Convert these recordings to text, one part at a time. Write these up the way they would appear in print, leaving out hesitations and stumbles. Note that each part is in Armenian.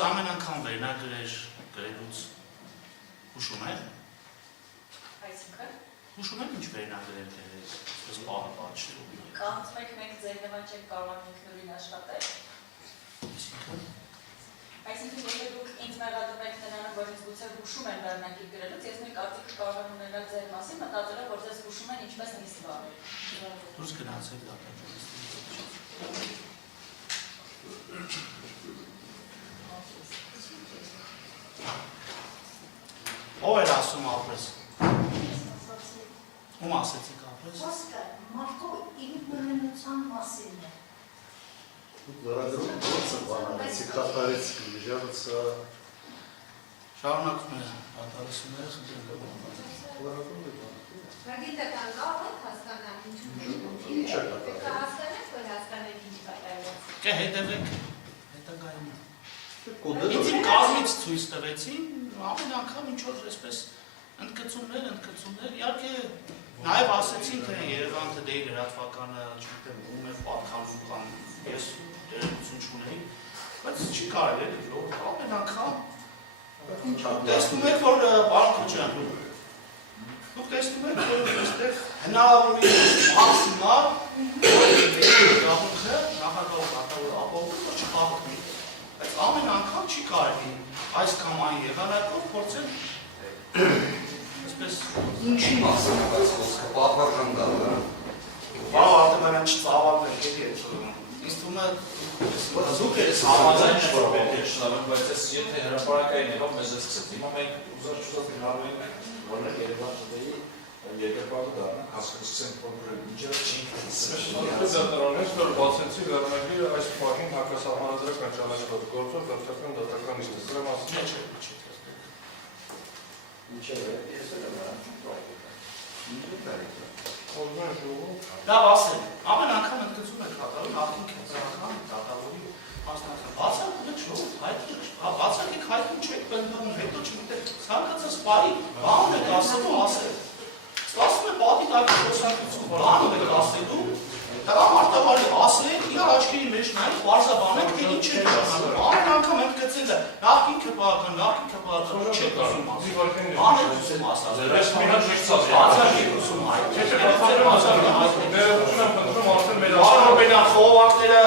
Ձեզ ամեն անգամ վերնագրեր գրելուց հուշում եք։ Այսինքն։ Հուշում եք ինչ վերնագրեր գրել, այսպես պահը պատշտում։ Կարծում եք մենք ձեր նման չեք կարող ինքնուրույն աշխատել։ Այսինքն եթե դուք ինձ մեղադրում եք նրան, որ ինձ գուցե հուշում են վերնագիր գրելուց, ես մի կարծիք կարող եմ ունենալ ձեր մասին, մտածելով, որ ձեզ հուշում են ինչպես նիստ բաներ։ Դուրս գնացեք Ով էր ասում ապրես։ Ում ասեցիք ապրես։ Խոսքը մարդու ինքնուրույնության մասին է։ Լրագրում գործը բանալեցիք, կատարեցիք, միջանոցը։ Շարունակում է արտարեսումները խնդրեմ գոհանալ։ Լրագրում է բանալի։ Գիտական կարող եք հասկանալ ինչ պետք է հասկանեք, որ հասկանեք ինչ կատարվեց։ Կե հետևեք հետագայում։ Ինձ իմ կազմից ցույց տվեցին, ամեն անգամ ինչ որ այսպես ընդգծումներ, իհարկե նաև ասեցին, թե Երևան Today լրատվականը, չգիտեմ, ում է պատկանում կամ ես դերություն չունեի, բայց չի կարելի էլի, ամեն անգամ տեսնում եք, որ պարոն Քոչյան, դուք տեսնում եք, որ այստեղ հնարավորինս մաքսիմալ գաղութը նախագահող արտավոր ապահովում, որ չպահպանի, բայց ամեն անգամ չի կարելի այս կամ այն եղանակով փորձել այսպես Ինչի մասին է այս խոսքը, պատվարժան դատարան։ Բավ Արտեմանյան չծավալներ էլի է ծրում։ Ինձ թվում է զուգ է համաձայն ինչ-որ պետք է շնորհում, բայց ես եթե հրապարակային եղավ մեզ է սկսեց, հիմա մենք ուզած գնալու ենք, որ Երևան Today-ի երկրպագը դառնանք, հասկացնենք, որ ինչը չենք դատարանից, որ բացեցի վերնագիրը այս պահին հակասահմանադրական ճանաչված գործով դատական դատականից դրա մասին չէ։ Ինչև է, ես էլ եմ Լավ ասել, ամեն անգամ ընդգծում եք հատարում, նախին կենցական, դատավորի մասնակցան, բացակում եք շոհ, բացակ եք հայտում չեք բնդում, հետո չգիտեք, ցանկացած բարի բան եք ասելու ասել, ստացվում է պատի տակի խոսակություն, բան եք ասելու, տղամարտավարի ասել, իրար աչքերի մեջ նայեք, պարզաբանեք, թե ինչ եք ասում, ամեն անգամ ընդգծել է, նախին կպահական, չեք ասում ասել, բան եք ուսում ասած, բացակ եք ուսում Բարոբենյան խողովակները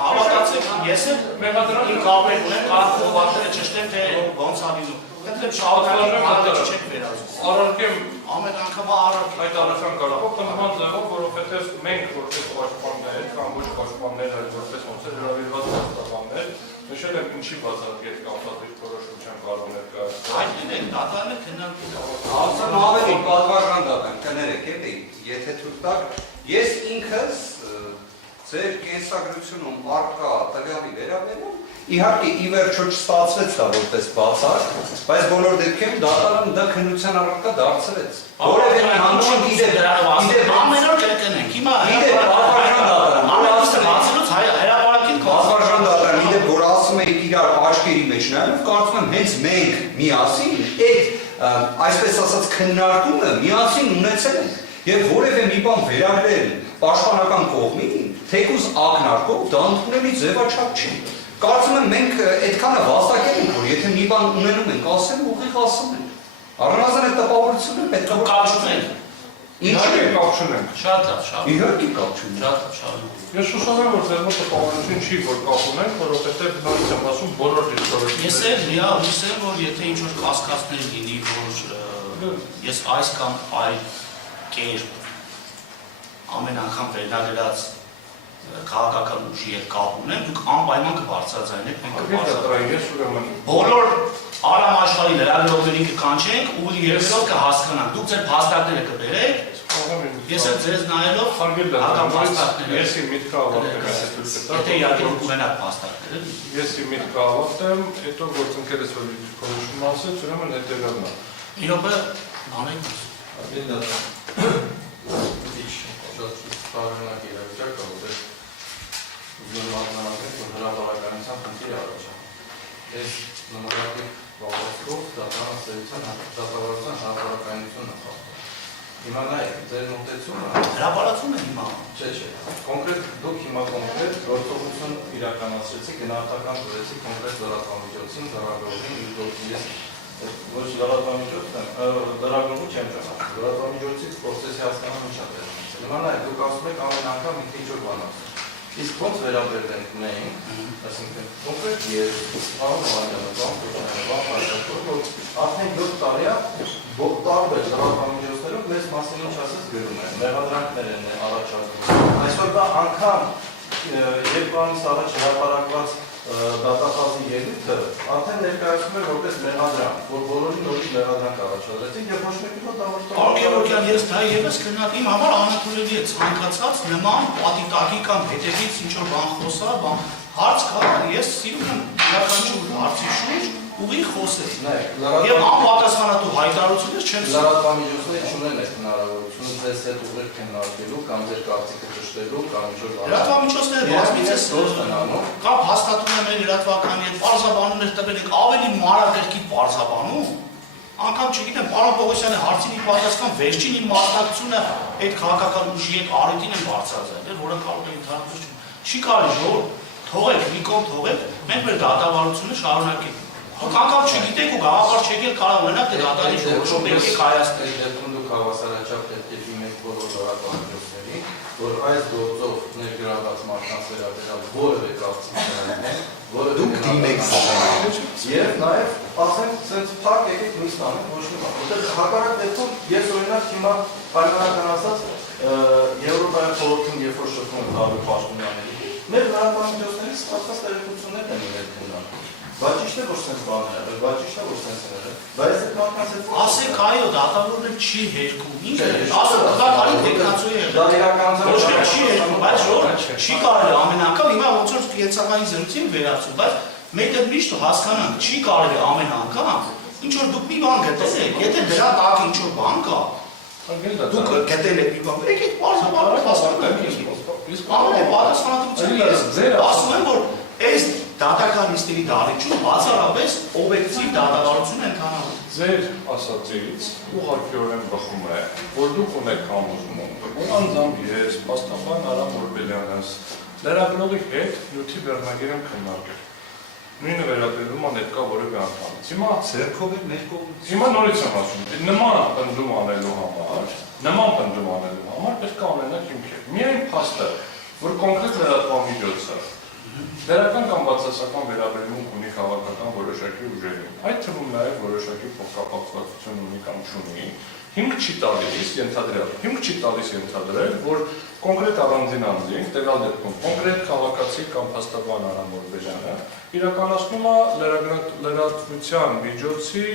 հավատացեք, ես եմ իմ կապեր ունեմ, կարող խողովակները ճշտեմ, թե ոնց ալինում, հետև շահոտարին հանդեչ չեք վերազում։ Առարկեմ ամեն անգամ առարկեմ հայտարարական կարողով, տնման ձևով, որովհետև մենք որպես պաշտպաններ, կամ ոչ պաշտպաններ, այլ որպես ոնց է հրավիրված պաշտպաններ, նշել եմ ինչի բացառիկ կապտատիր որոշության կարող ներկայացնել։ Այդ են, դատարանը քննարկում։ Ասեմ ավելի պատվարժան դատան, կներեք, եթե թույլ տաք, ես ինքս ձեր կենսագրությունում առկա տվյալի վերաբերյալ իհարկե ի վերջո չստացվեց դա որպես բացառ, բայց բոլոր դեպքերում դատարանը դա քննության առարկա դարձրեց։ Որևէ մի հանդիպում ամեն օր կրկնենք։ Հիմա պատվարժան դատարան, իդեպ որ ասում եք իրար աչքերի մեջ նայելով, կարծում եմ հենց մենք միասին այդ այսպես ասած քննարկումը միասին ունեցել ենք եւ որևէ մի բան վերագրել պաշտպանական կողմին, թեկուզ ակնարկով դա ընդունելի ձևաչափ չի։ Կարծում եմ մենք այդքանը վաստակել ենք, որ եթե մի բան ունենում ենք, ասեմ ուղիղ ասում ենք։ Առնվազն այդ տպավորությունը պետք է կապ չունենք։ Ինչի կապ չունենք։ Շատ լավ, շատ։ Իհարկե կապ չունենք։ Շատ լավ։ Ես հուսով եմ, որ ձեր մոտ տպավորություն չի, որ կապ ունենք, որովհետև նորից եմ ասում բոլոր դիսկուրսները։ Ես էլ լիահույս եմ, որ եթե ինչ-որ կասկածներ լինի, որ ես այս կամ այլ կերպ ամեն անգամ վերնագրած քաղաքական ուժի հետ կապ ունեմ, դուք անպայման կբարձրաձայնեք, մենք կբարձրացնենք։ Բոլոր Արամ աշխարհի լրագրողներին կկանչենք ու երբեք կհասկանանք։ Դուք ձեր փաստարկները կբերեք, ես էլ ձեզ նայելով հական փաստարկները։ Ես իմ միտքը ավարտեմ, եթե իհարկե դուք ունենաք փաստարկներ։ Ես իմ միտքը ավարտեմ, հետո գործընկերս որ քննություն ասեց, ուրեմն հետևյալն է։ Մի րոպե, անենք։ Շարունակի իրավիճակը, որտեղ ուզում եմ ակնարկել, որ հրապարակայնության խնդիր առաջանում։ Այս նմանատիպ վավերացքով դատարանության հրապարակայնությունը խախտում։ Հիմա նայեք, ձեր ձեր մոտեցումը։ Հրապարացում է հիմա։ Չէ, կոնկրետ դուք հիմա կոնկրետ գործողություն իրականացրեցիք, գնահատական տվեցիք կոնկրետ լրատվամիջոցին, լրագրողին, ես ոչ լրագրողի չեմ ճանաչում, լրատվամիջոցից փորձեցի հասկանալ ինչ է տեղի ունեցել։ Հիմա նայեք, դուք ասում եք ամեն անգամ ինքը ինչ-որ բան ասում։ Իսկ ոնց վերաբերվենք մենք, այսինքն կոնկրետ ես, պարոն Վանյանը, բան Փոշյանը, որ արդեն 7 տարի է տարբեր լրատվամիջոցներում մեզ մասին ինչ ասես գրում են, մեղադրանքներ են առաջարկում։ Այսօրվա անգամ երկուամիս առաջ հրապարակված դատախազի ելույթը արդեն ներկայացնում է որպես մեղադրանք, որ բոլորին նորից մեղադրանք առաջադրեցին եւ ոչ մեկի մոտ դա Պարոն Գևորգյան, ես դա եւս քննարկի իմ համար անընդունելի է ցանկացած նման պատիտակի կամ հետևից ինչ-որ բան խոսալ, հարց կա, ես սիրում եմ յուրաքանչյուր հարցի շուրջ ուղիղ խոսել։ Եվ անպատասխանատու հայտարարություններ չեմ սիրում։ Լրատվամիջոցները չունեն այդ հնարավորությունը ձեզ հետ ուղիղ քննարկելու կամ ձեր կարծիքը ճշտելու կամ ինչ-որ բան։ Լրատվամիջոցները բազմիցս կամ հաստատում են մեր լրատվականի հետ բարձաբանումներ տվել եք ավելի մանրակրկիտ բարձաբանում։ Անկամ չգիտեմ, պարոն Պողոսյանի հարցին պատասխան վերջին իմ մասնակցությունը այդ քաղաքական ուժի հետ առիթին են բարձրացել, որը կարող է ընդհանրապես չի կարելի ժողով թողեք, մի կողմ թողեք, մենք մեր դատավարությունը շարունակենք։ Անկամ չգիտեք ու գաղափար չեք էլ կարող ունենաք թե դատարանի շուրջ եկեք Հայաստան։ Դեպքում դուք հավասարաչափ դեպքի մենք բոլոր լրատվամիջոցների, որ այս գործով ներգրավված մարդկանց վերաբերյալ որևէ կարծիք չունեն, որը դուք դիմեք եւ նաեւ ասենք sense փակ եկեք լույս տանեք ոչ մի բան։ Որտեղ հակառակ դեպքում ես օրինակ հիմա պայմանական ասած Եվրոպայի խորհրդում երբ որ շփվում գալու պաշտոնյաների մեր լրատվամիջոցների ստացված տեղեկություններն են իրենք ունենում։ Բայց ճիշտ է որ sense բան է, բայց ճիշտ է որ sense է։ Բայց այդ մարդկանց հետ ասեք այո, դատավորներ չի հերքում։ Ինչ է, ասեք դա կարին տեխնացու է։ դա իրականացած ոչ մի չի հերքում, բայց որ չի կարելի ամեն անգամ հիմա ոնց որ կենցաղային զրույցին վերացում, բայց մենք այդ միշտ հասկանանք, չի կարելի ամեն անգամ ինչ որ դուք մի բան գտել եք, եթե դրա տակ ինչ որ բան կա, դուք գտել եք մի բան, եկեք բարձրաբանեք հասկանանք։ Իսկ ամեն պատասխանատվությունը ես ասում եմ որ այս դատական նիստերի դարիճում բացառապես օբյեկտիվ դատավարություն են կանալու։ Ձեր ասածից ուղղակիորեն բխում է, որ դուք ունեք համոզմունք, որ անձամբ ես, փաստաբան Արամ Օրբելյանս, լրագրողի հետ նյութի վերնագիրը քննարկել։ Նույնը վերաբերում է ներկա որևէ անդամից։ Հիմա Ձերքով է մեր կողմից։ Հիմա նորից եմ ասում, նման պնդում անելու համար պետք է ունենաք հիմքեր։ Միայն փաստը, որ կոնկրետ լրատվամիջոցը դերական կամ բացասական վերաբերմունք ունի քաղաքական որոշակի ուժերին, այդ թվում նաև որոշակի փոխկապակցություն ունի կամ չունի, հիմք չի տալիս ենթադրել, որ կոնկրետ առանձին անձինք, տվյալ դեպքում կոնկրետ քաղաքացի կամ փաստաբան Արամ Օրբելյանը իրականացնում է լրատվության միջոցի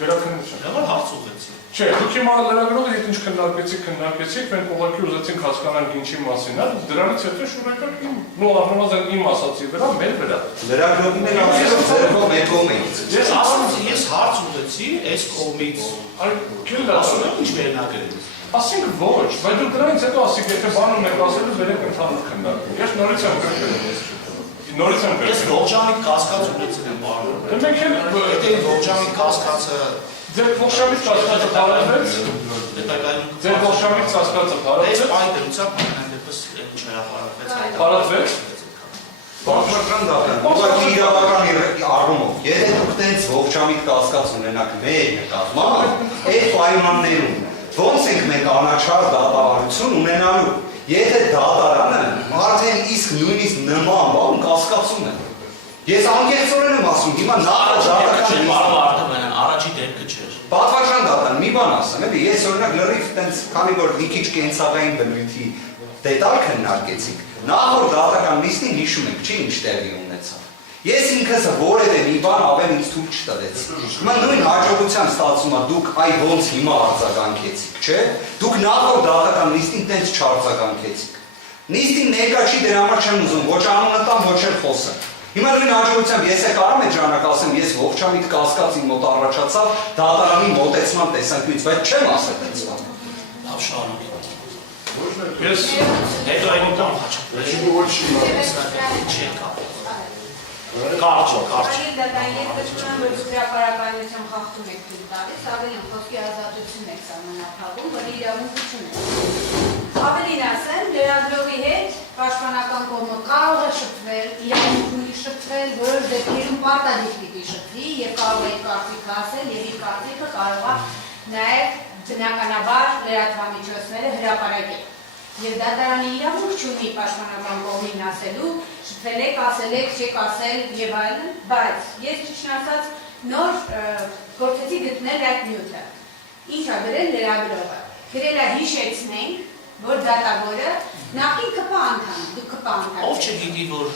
Գրաքննություն։ Լավ հարց ուղեցի։ Չէ, դուք հիմա լրագրողի հետ ինչ քննարկեցիք, մենք ուղղակի ուզեցինք հասկանանք ինչի մասին է, դրանից հետո շուրեկակ առնվազն իմ ասացի վրա, մեր վրա։ Լրագրողին են ասում ձերքով մեր կողմից։ Ես հարց ուղեցի այս կողմից։ Ասում եմ ինչ վերնագրել։ Ասենք ոչ, բայց դուք դրանից հետո ասիք, եթե բան ունեք ասելու, վերեք ընդհանուր քննարկում։ Ես նորից եմ գրել։ Ես ողջամիտ կասկած ունեցել եմ պարոն։ Մենք էլ եթե ողջամիտ կասկածը ձեր ողջամիտ կասկածը բարևեց։ Ձեր ողջամիտ կասկածը բարևեց։ Այդ դեպությամբ այնպես չհրապարակվեց։ Բարևեց։ Պատմական դատան, ուղղակի իրավական առումով, եթե դուք տենց ողջամիտ կասկած ունենաք մեր նկատմամբ, այդ պայմաններում ոնց ենք մենք անաչառ դատավարություն ունենալու, եթե դատարանը արդեն իսկ նույնիսկ նման բան կասկածում է։ Ես անկեղծորեն եմ ասում, հիմա առաջի դեպքը չէր։ Պատվարժան դատան, մի բան ասեմ, էլի, ես օրինակ լրիվ տենց, քանի որ մի քիչ կենցաղային բնույթի դետալ քննարկեցինք, նախորդ դատական նիստին հիշում եք, չի ինչ տեղի ունեցավ։ Ես ինքս որևէ մի բան ավել ինձ թույլ չտվեցի։ Հիմա նույն հաջողության ստացվում է դուք այ ոնց հիմա արձագանքեցիք, չէ՞։ Դուք նախորդ դատական նիստին տենց չարձագանքեցիք։ Նիստին ներկա չի դրա համար չեմ ուզում ոչ անունը տամ, ոչ էլ խոսեմ։ Հիմա նույն հաջողությամբ ես կարամ այդ ժամանակ ասեմ, ես ողջամիտ կասկած իմ մոտ առաջացավ դատարանի մոտեցման տեսանկյունից, բայց չեմ ասել այդպես բան։ Լավ շարունակ։ Ես հետո այն տամ հաճախ։ Ձեր Չի կապ։ Կարճ, կարճ։ Այլ դատային ես տեսնում եմ, որ դուք հրապարականություն խախտում եք թույլ տալիս, ավելին խոսքի ազատություն եք սահմանափակում, որի իրավունք չունեք։ Ավելին ասեմ, լրագրողի հետ պաշտպանական կողմը կարող է շփվել, իրավունք ունի շփվել, որոշ դեպքերում պարտադիր պիտի շփվի եւ կարող է կարծիք ասել եւ իր կարծիքը կարող է նաեւ բնականաբար լրատվամիջոցները հրապարակել։ Եվ դատարանի իրավունք չունի պաշտպանական կողմին ասելու, շփվել եք, ասել եք, չեք ասել եւ այլն, բայց ես ճիշտ ասած նոր գործեցի գտնել այդ նյութը։ Ինչ ա գրել լրագրողը։ Գրել է հիշեցնենք, որ դատավորը նախին ԿՊ անդամ, դուք ԿՊ անդամ։ Ով չգիտի որ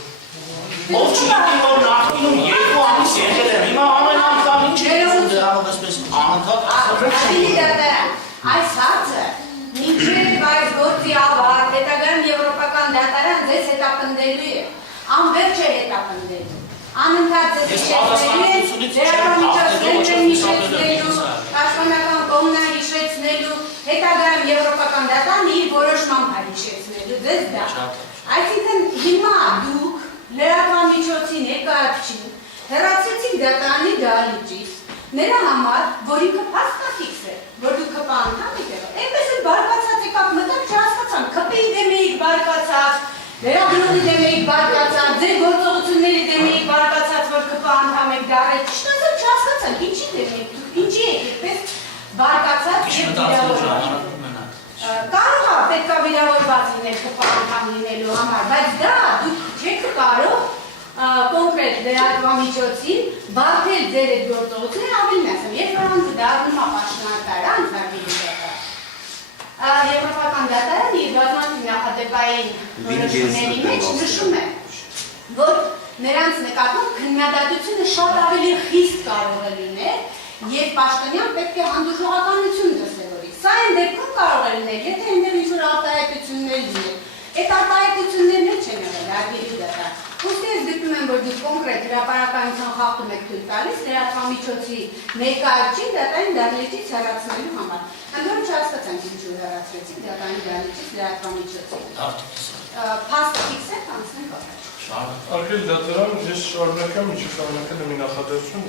նախինում 2 ամիս եղել է, հիմա ամեն անգամ ինչ է դրանով այսպես անդադ Ավելի դատարան, այս հարցը մինչև այս գործի ավարտ, հետագայում եվրոպական դատարան ձեզ հետապնդելու է, անվերջ է հետապնդելու, անընդհատ ձեզ հիշեցնելու, լրատվամիջոցներն հիշեցնելու, պաշտպանական կողմն հիշեցնելու, հետագայում եվրոպական դատարան իր որոշմամբ հիշեցնելու, ձեզ դա։ Այսինքն հիմա դուք լրատվամիջոցի ներկայացուցիչ հեռացրեցիք դատարանի դահլիճից, նրա համար, որ ինքը փաստաթիքս է, որ դուք ԿՊ անդամ եք եղել, այնպես էլ բարկացած եկաք մտակ չհասկացան, ԿՊ-ի դեմ էիք բարկացած, լրագրողի դեմ էիք բարկացած, ձեր գործողությունների դեմ էիք բարկացած, որ ԿՊ անդամ եք դառել, ճիշտ ասած չհասկացան, ինչի դեմ եք դուք, ինչի եք այդպես բարկացած եւ վիրավորված։ Կարող է պետք է վիրավորված լինել ԿՊ անդամ լինելու համար, բայց դա դուք չեք կարող կոնկրետ լրատվամիջոցին բարդել ձեր այդ գործողությունները ավելին ասեմ, երբ որ անձը դառնում է պաշտոնատարան, ծագելի դատարան, եվրոպական դատարանը իր բազմաթիվ նախադեպային որոշումների մեջ նշում է, որ նրանց նկատմամբ քննադատությունը շատ ավելի խիստ կարող է լինել, եւ պաշտոնյան պետք է հանդուրժողականություն դասավորի։ Սա այն դեպքում կարող է լինել, եթե այնտեղ ինչ-որ արտահայտություններ լինեն։ Այդ արտահայտություններն էլ չեն եղել արգելի դատարան։ Ուստի ես գտնում եմ, որ դուք կոնկրետ հրապարականության խախտում եք թույլ տալիս լրատվամիջոցի ներկայացուցիչ դատարանի դահլիճից հեռացնելու համար։ Ընդհանուր չհասկացանք ինչու հեռացրեցիք դատարանի դահլիճից լրատվամիջոցին։ Փաստը ֆիքսեք, անցնենք Արգել դատարան, ես շարունակեմ, ինչի շարունակել եմ մի նախադասություն,